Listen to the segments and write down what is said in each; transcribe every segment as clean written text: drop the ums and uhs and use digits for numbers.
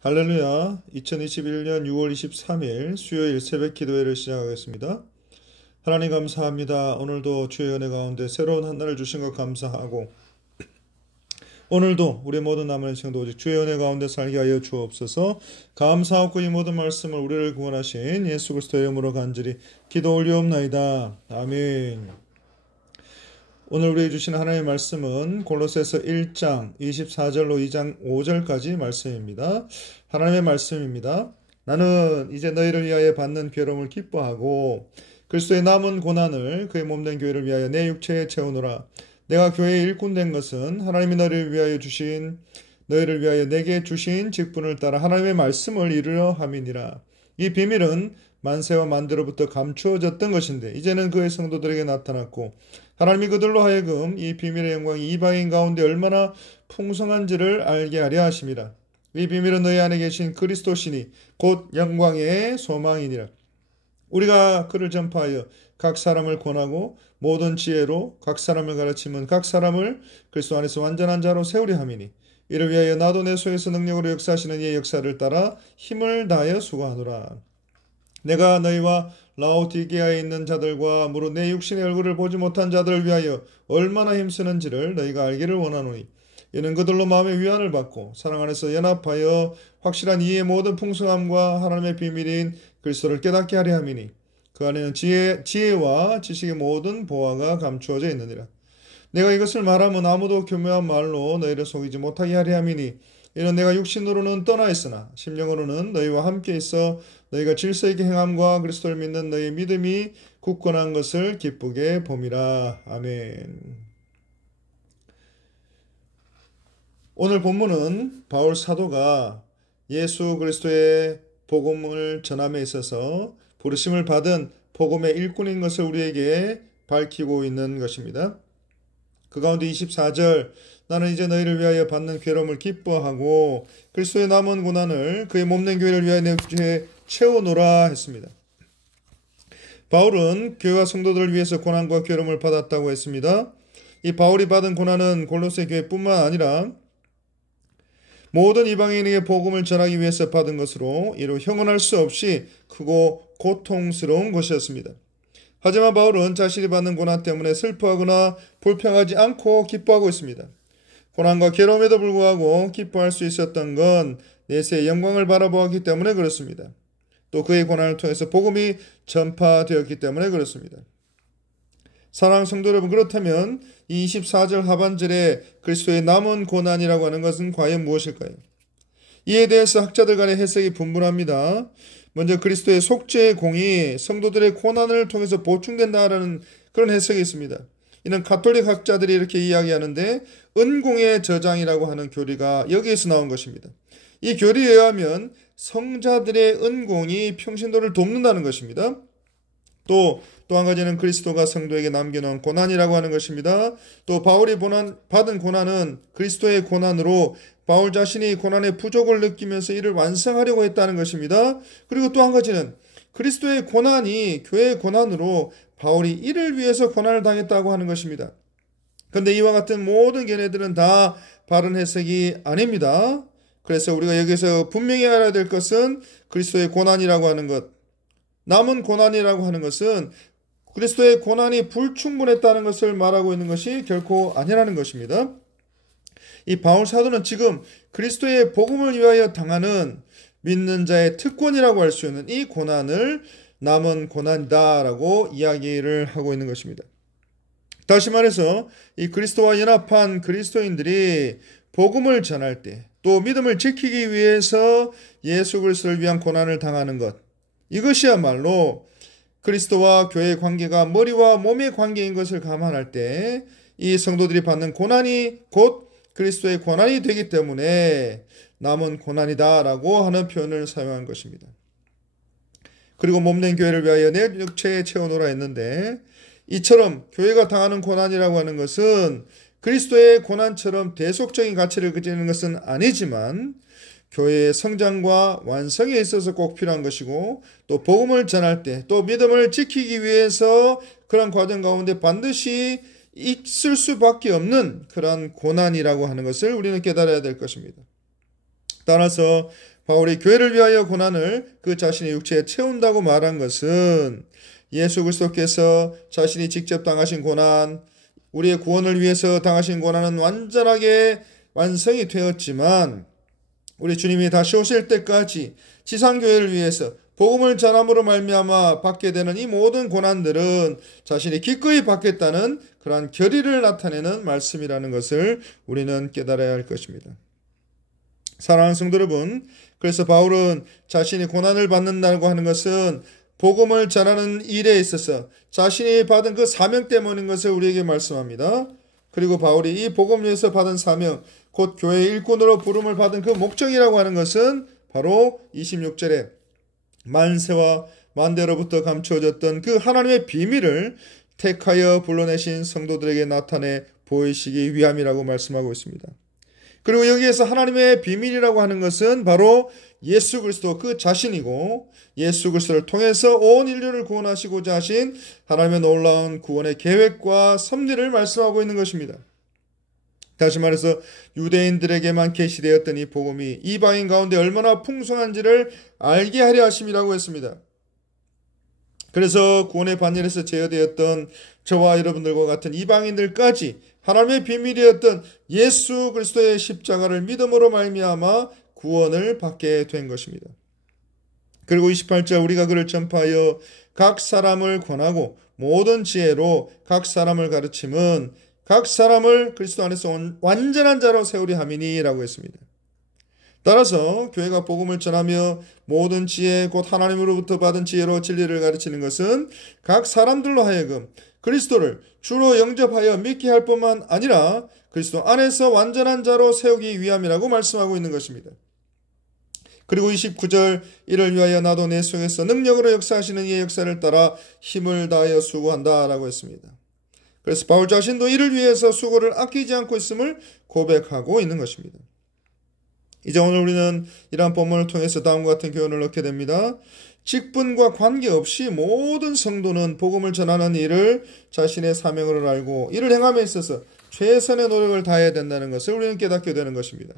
할렐루야. 2021년 6월 23일 수요일 새벽 기도회를 시작하겠습니다. 하나님 감사합니다. 오늘도 주의 은혜 가운데 새로운 한 날을 주신 것 감사하고 오늘도 우리 모든 남은 인생도 오직 주의 은혜 가운데 살게 하여 주옵소서. 감사하고 이 모든 말씀을 우리를 구원하신 예수 그리스도의 이름으로 간절히 기도 올리옵나이다. 아멘. 오늘 우리에게 주신 하나님의 말씀은 골로새서 1장 24절로 2장 5절까지 말씀입니다. 하나님의 말씀입니다. 나는 이제 너희를 위하여 받는 괴로움을 기뻐하고 그리스도의 남은 고난을 그의 몸된 교회를 위하여 내 육체에 채우노라. 내가 교회의 일꾼 된 것은 하나님이 너희를 위하여 내게 주신 직분을 따라 하나님의 말씀을 이루려 함이니라. 이 비밀은 만세와 만대로부터 감추어졌던 것인데 이제는 그의 성도들에게 나타났고 하나님이 그들로 하여금 이 비밀의 영광이 이방인 가운데 얼마나 풍성한지를 알게 하려 하심이라. 이 비밀은 너희 안에 계신 그리스도시니 곧 영광의 소망이니라. 우리가 그를 전파하여 각 사람을 권하고 모든 지혜로 각 사람을 가르치면 각 사람을 그리스도 안에서 완전한 자로 세우려 함이니 이를 위하여 나도 내 소에서 능력으로 역사하시는 이의 역사를 따라 힘을 다하여 수고하노라. 내가 너희와 라오디게아에 있는 자들과 무릇 내 육신의 얼굴을 보지 못한 자들을 위하여 얼마나 힘쓰는지를 너희가 알기를 원하노니 이는 그들로 마음의 위안을 받고 사랑 안에서 연합하여 확실한 이의 모든 풍성함과 하나님의 비밀인 그리스도를 깨닫게 하려 함이니 그 안에는 지혜와 지식의 모든 보화가 감추어져 있느니라. 내가 이것을 말하면 아무도 교묘한 말로 너희를 속이지 못하게 하려 함이니 이는 내가 육신으로는 떠나 있으나 심령으로는 너희와 함께 있어 너희가 질서 있게 행함과 그리스도를 믿는 너희의 믿음이 굳건한 것을 기쁘게 봄이라. 아멘. 오늘 본문은 바울 사도가 예수 그리스도의 복음을 전함에 있어서 부르심을 받은 복음의 일꾼인 것을 우리에게 밝히고 있는 것입니다. 그 가운데 24절 나는 이제 너희를 위하여 받는 괴로움을 기뻐하고 그리스도의 남은 고난을 그의 몸된 교회를 위하여 내 육체에 채우노라 했습니다. 바울은 교회와 성도들을 위해서 고난과 괴로움을 받았다고 했습니다. 이 바울이 받은 고난은 골로새 교회뿐만 아니라 모든 이방인에게 복음을 전하기 위해서 받은 것으로 이로 형언할 수 없이 크고 고통스러운 것이었습니다. 하지만 바울은 자신이 받는 고난 때문에 슬퍼하거나 불평하지 않고 기뻐하고 있습니다. 고난과 괴로움에도 불구하고 기뻐할 수 있었던 건 내세의 영광을 바라보았기 때문에 그렇습니다. 또 그의 고난을 통해서 복음이 전파되었기 때문에 그렇습니다. 사랑하는 성도 여러분, 그렇다면 이 24절 하반절에 그리스도의 남은 고난이라고 하는 것은 과연 무엇일까요? 이에 대해서 학자들 간의 해석이 분분합니다. 먼저 그리스도의 속죄의 공이 성도들의 고난을 통해서 보충된다라는 그런 해석이 있습니다. 이는 가톨릭 학자들이 이렇게 이야기하는데 은공의 저장이라고 하는 교리가 여기에서 나온 것입니다. 이 교리에 의하면 성자들의 은공이 평신도를 돕는다는 것입니다. 또 한 가지는 그리스도가 성도에게 남겨놓은 고난이라고 하는 것입니다. 또 바울이 받은 고난은 그리스도의 고난으로 바울 자신이 고난의 부족을 느끼면서 이를 완성하려고 했다는 것입니다. 그리고 또 한 가지는 그리스도의 고난이 교회의 고난으로 바울이 이를 위해서 고난을 당했다고 하는 것입니다. 그런데 이와 같은 모든 견해들은 다 바른 해석이 아닙니다. 그래서 우리가 여기서 분명히 알아야 될 것은 그리스도의 고난이라고 하는 것, 남은 고난이라고 하는 것은 그리스도의 고난이 불충분했다는 것을 말하고 있는 것이 결코 아니라는 것입니다. 이 바울 사도는 지금 그리스도의 복음을 위하여 당하는 믿는 자의 특권이라고 할 수 있는 이 고난을 남은 고난이다라고 이야기를 하고 있는 것입니다. 다시 말해서 이 그리스도와 연합한 그리스도인들이 복음을 전할 때 또 믿음을 지키기 위해서 예수 그리스도를 위한 고난을 당하는 것, 이것이야말로 그리스도와 교회의 관계가 머리와 몸의 관계인 것을 감안할 때 이 성도들이 받는 고난이 곧 그리스도의 고난이 되기 때문에 남은 고난이다라고 하는 표현을 사용한 것입니다. 그리고 몸된 교회를 위하여 내 육체에 채워놓으라 했는데 이처럼 교회가 당하는 고난이라고 하는 것은 그리스도의 고난처럼 대속적인 가치를 가지는 것은 아니지만 교회의 성장과 완성에 있어서 꼭 필요한 것이고 또 복음을 전할 때 또 믿음을 지키기 위해서 그런 과정 가운데 반드시 있을 수밖에 없는 그런 고난이라고 하는 것을 우리는 깨달아야 될 것입니다. 따라서 바울이 교회를 위하여 고난을 그 자신의 육체에 채운다고 말한 것은 예수 그리스도께서 자신이 직접 당하신 고난, 우리의 구원을 위해서 당하신 고난은 완전하게 완성이 되었지만 우리 주님이 다시 오실 때까지 지상교회를 위해서 복음을 전함으로 말미암아 받게 되는 이 모든 고난들은 자신이 기꺼이 받겠다는 그러한 결의를 나타내는 말씀이라는 것을 우리는 깨달아야 할 것입니다. 사랑하는 성도 여러분, 그래서 바울은 자신이 고난을 받는다고 하는 것은 복음을 전하는 일에 있어서 자신이 받은 그 사명 때문인 것을 우리에게 말씀합니다. 그리고 바울이 이 복음을 위해서 받은 사명, 곧 교회의 일꾼으로 부름을 받은 그 목적이라고 하는 것은 바로 26절에 만세와 만대로부터 감추어졌던 그 하나님의 비밀을 택하여 불러내신 성도들에게 나타내 보이시기 위함이라고 말씀하고 있습니다. 그리고 여기에서 하나님의 비밀이라고 하는 것은 바로 예수 그리스도 그 자신이고 예수 그리스도를 통해서 온 인류를 구원하시고자 하신 하나님의 놀라운 구원의 계획과 섭리를 말씀하고 있는 것입니다. 다시 말해서 유대인들에게만 계시되었던 이 복음이 이방인 가운데 얼마나 풍성한지를 알게 하려 하심이라고 했습니다. 그래서 구원의 반열에서 제어되었던 저와 여러분들과 같은 이방인들까지 하나님의 비밀이었던 예수 그리스도의 십자가를 믿음으로 말미암아 구원을 받게 된 것입니다. 그리고 28절 우리가 그를 전파하여 각 사람을 권하고 모든 지혜로 각 사람을 가르침은 각 사람을 그리스도 안에서 완전한 자로 세우려 함이니라고 했습니다. 따라서 교회가 복음을 전하며 모든 지혜 곧 하나님으로부터 받은 지혜로 진리를 가르치는 것은 각 사람들로 하여금 그리스도를 주로 영접하여 믿게 할 뿐만 아니라 그리스도 안에서 완전한 자로 세우기 위함이라고 말씀하고 있는 것입니다. 그리고 29절 이를 위하여 나도 내 속에서 능력으로 역사하시는 이의 역사를 따라 힘을 다하여 수고한다 라고 했습니다. 그래서 바울 자신도 이를 위해서 수고를 아끼지 않고 있음을 고백하고 있는 것입니다. 이제 오늘 우리는 이러한 본문을 통해서 다음과 같은 교훈을 얻게 됩니다. 직분과 관계없이 모든 성도는 복음을 전하는 일을 자신의 사명으로 알고 이를 행함에 있어서 최선의 노력을 다해야 된다는 것을 우리는 깨닫게 되는 것입니다.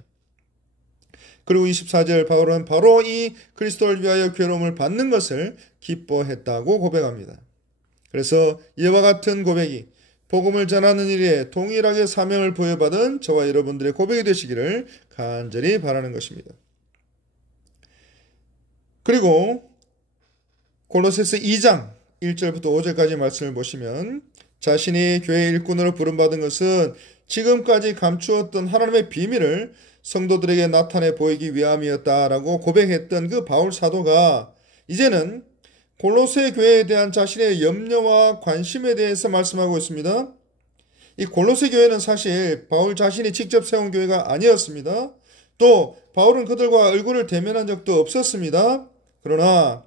그리고 24절 바울은 바로 이 그리스도를 위하여 괴로움을 받는 것을 기뻐했다고 고백합니다. 그래서 이와 같은 고백이 복음을 전하는 일에 동일하게 사명을 부여받은 저와 여러분들의 고백이 되시기를 간절히 바라는 것입니다. 그리고 골로새서 2장 1절부터 5절까지 말씀을 보시면 자신이 교회의 일꾼으로 부름받은 것은 지금까지 감추었던 하나님의 비밀을 성도들에게 나타내 보이기 위함이었다라고 고백했던 그 바울 사도가 이제는 골로새 교회에 대한 자신의 염려와 관심에 대해서 말씀하고 있습니다. 이 골로새 교회는 사실 바울 자신이 직접 세운 교회가 아니었습니다. 또 바울은 그들과 얼굴을 대면한 적도 없었습니다. 그러나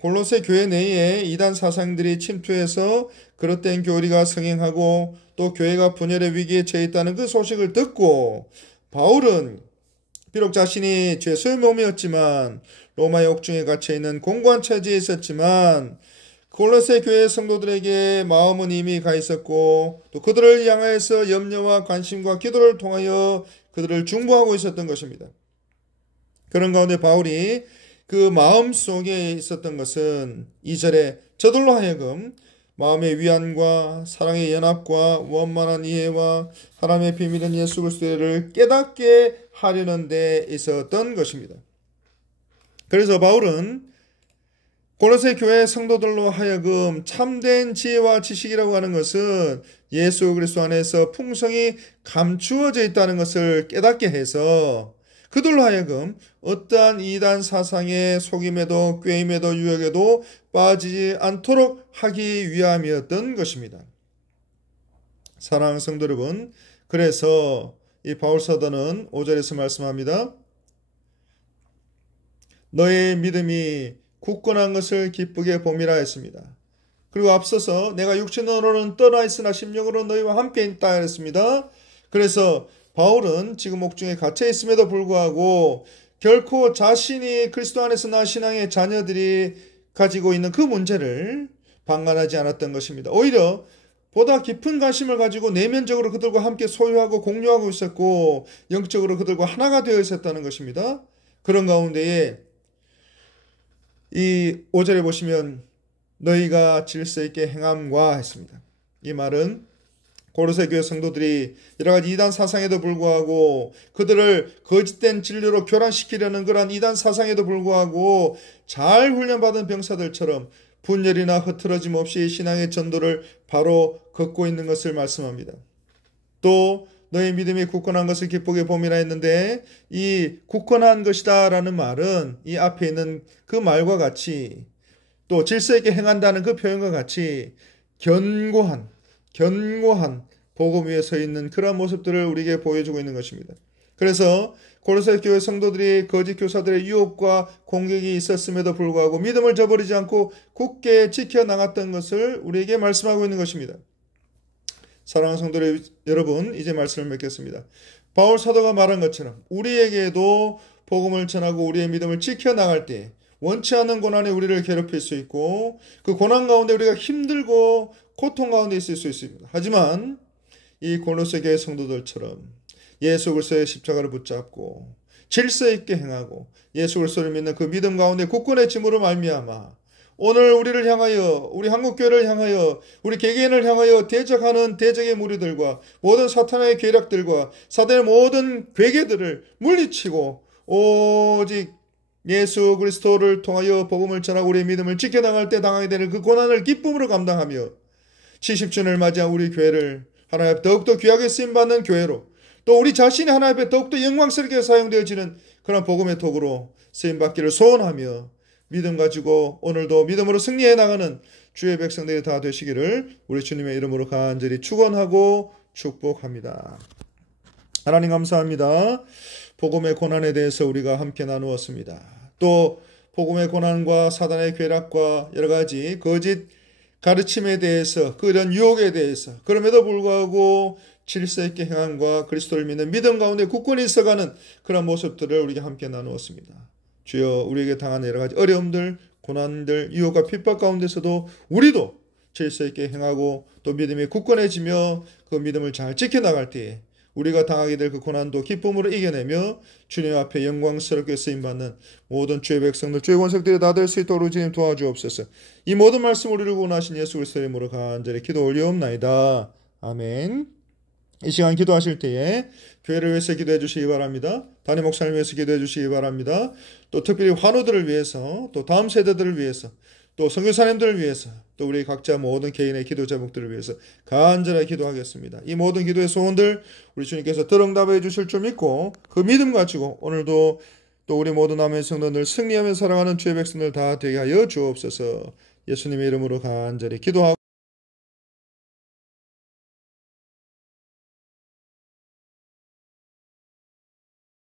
골로새 교회 내에 이단 사상들이 침투해서 그릇된 교리가 성행하고 또 교회가 분열의 위기에 처해 있다는 그 소식을 듣고 바울은 비록 자신이 죄수의 몸이었지만 로마의 옥중에 갇혀있는 공고한 처지에 있었지만 골로새 교회 성도들에게 마음은 이미 가 있었고 또 그들을 향하여서 염려와 관심과 기도를 통하여 그들을 중보하고 있었던 것입니다. 그런 가운데 바울이 그 마음 속에 있었던 것은 2절에 저들로 하여금 마음의 위안과 사랑의 연합과 원만한 이해와 하나님의 비밀은 예수 그리스도를 깨닫게 하려는 데 있었던 것입니다. 그래서 바울은 골로새 교회 성도들로 하여금 참된 지혜와 지식이라고 하는 것은 예수 그리스도 안에서 풍성히 감추어져 있다는 것을 깨닫게 해서 그들로 하여금 어떠한 이단 사상의 속임에도 꾀임에도 유혹에도 빠지지 않도록 하기 위함이었던 것입니다. 사랑하는 성도 여러분, 그래서 이 바울 사도는 5절에서 말씀합니다. 너의 믿음이 굳건한 것을 기쁘게 봄이라 했습니다. 그리고 앞서서 내가 육신으로는 떠나 있으나 심령으로 너희와 함께 있다 했습니다. 그래서 바울은 지금 옥중에 갇혀 있음에도 불구하고 결코 자신이 그리스도 안에서 나 신앙의 자녀들이 가지고 있는 그 문제를 방관하지 않았던 것입니다. 오히려 보다 깊은 관심을 가지고 내면적으로 그들과 함께 소유하고 공유하고 있었고 영적으로 그들과 하나가 되어 있었다는 것입니다. 그런 가운데에 이 5절에 보시면 너희가 질서 있게 행함과 했습니다. 이 말은 고로새 교회 성도들이 여러 가지 이단 사상에도 불구하고 그들을 거짓된 진리로 교란시키려는 그러한 이단 사상에도 불구하고 잘 훈련받은 병사들처럼 분열이나 흐트러짐 없이 신앙의 전도를 바로 걷고 있는 것을 말씀합니다. 또 너희 믿음이 굳건한 것을 기쁘게 봄이라 했는데 이 굳건한 것이다 라는 말은 이 앞에 있는 그 말과 같이 또 질서 있게 행한다는 그 표현과 같이 견고한 복음 위에 서 있는 그런 모습들을 우리에게 보여주고 있는 것입니다. 그래서 고로새 교회 성도들이 거짓 교사들의 유혹과 공격이 있었음에도 불구하고 믿음을 저버리지 않고 굳게 지켜나갔던 것을 우리에게 말씀하고 있는 것입니다. 사랑하는 성도 여러분, 이제 말씀을 맺겠습니다. 바울 사도가 말한 것처럼 우리에게도 복음을 전하고 우리의 믿음을 지켜나갈 때 원치 않는 고난이 우리를 괴롭힐 수 있고 그 고난 가운데 우리가 힘들고 고통 가운데 있을 수 있습니다. 하지만 이 고로새 교회 성도들처럼 예수 그리스도의 십자가를 붙잡고 질서 있게 행하고 예수 그리스도를 믿는 그 믿음 가운데 굳건해짐으로 말미암아 오늘 우리를 향하여 우리 한국교회를 향하여 우리 개개인을 향하여 대적하는 대적의 무리들과 모든 사탄의 계략들과 사단의 모든 괴계들을 물리치고 오직 예수 그리스도를 통하여 복음을 전하고 우리의 믿음을 지켜나갈 때 당하게 되는 그 고난을 기쁨으로 감당하며 70주년을 맞이한 우리 교회를 하나님 앞에 더욱더 귀하게 쓰임받는 교회로 또 우리 자신이 하나님 앞에 더욱더 영광스럽게 사용되어지는 그런 복음의 도구로 쓰임받기를 소원하며 믿음 가지고 오늘도 믿음으로 승리해 나가는 주의 백성들이 다 되시기를 우리 주님의 이름으로 간절히 축원하고 축복합니다. 하나님 감사합니다. 복음의 고난에 대해서 우리가 함께 나누었습니다. 또 복음의 고난과 사단의 괴락과 여러 가지 거짓 가르침에 대해서 그런 유혹에 대해서 그럼에도 불구하고 질서 있게 행함과 그리스도를 믿는 믿음 가운데 굳건히 있어가는 그런 모습들을 우리가 함께 나누었습니다. 주여 우리에게 당하는 여러 가지 어려움들, 고난들, 유혹과 핍박 가운데서도 우리도 질서 있게 행하고 또 믿음이 굳건해지며 그 믿음을 잘 지켜나갈 때에 우리가 당하게 될 그 고난도 기쁨으로 이겨내며 주님 앞에 영광스럽게 쓰임받는 모든 주의 백성들, 주의 권속들이 다 될 수 있도록 주님 도와주옵소서. 이 모든 말씀 우리를 구원하신 예수 그리스도의 이름으로 간절히 기도 올리옵나이다. 아멘. 이 시간 기도하실 때에 교회를 위해서 기도해 주시기 바랍니다. 담임 목사님 위해서 기도해 주시기 바랍니다. 또 특별히 환우들을 위해서, 또 다음 세대들을 위해서, 또 선교사님들을 위해서, 또 우리 각자 모든 개인의 기도 제목들을 위해서 간절하게 기도하겠습니다. 이 모든 기도의 소원들 우리 주님께서 들응답해 주실 줄 믿고 그 믿음 가지고 오늘도 또 우리 모든 남의 성도들 승리하며 살아가는 주의 백성들 다 되게 하여 주옵소서. 예수님의 이름으로 간절히 기도하고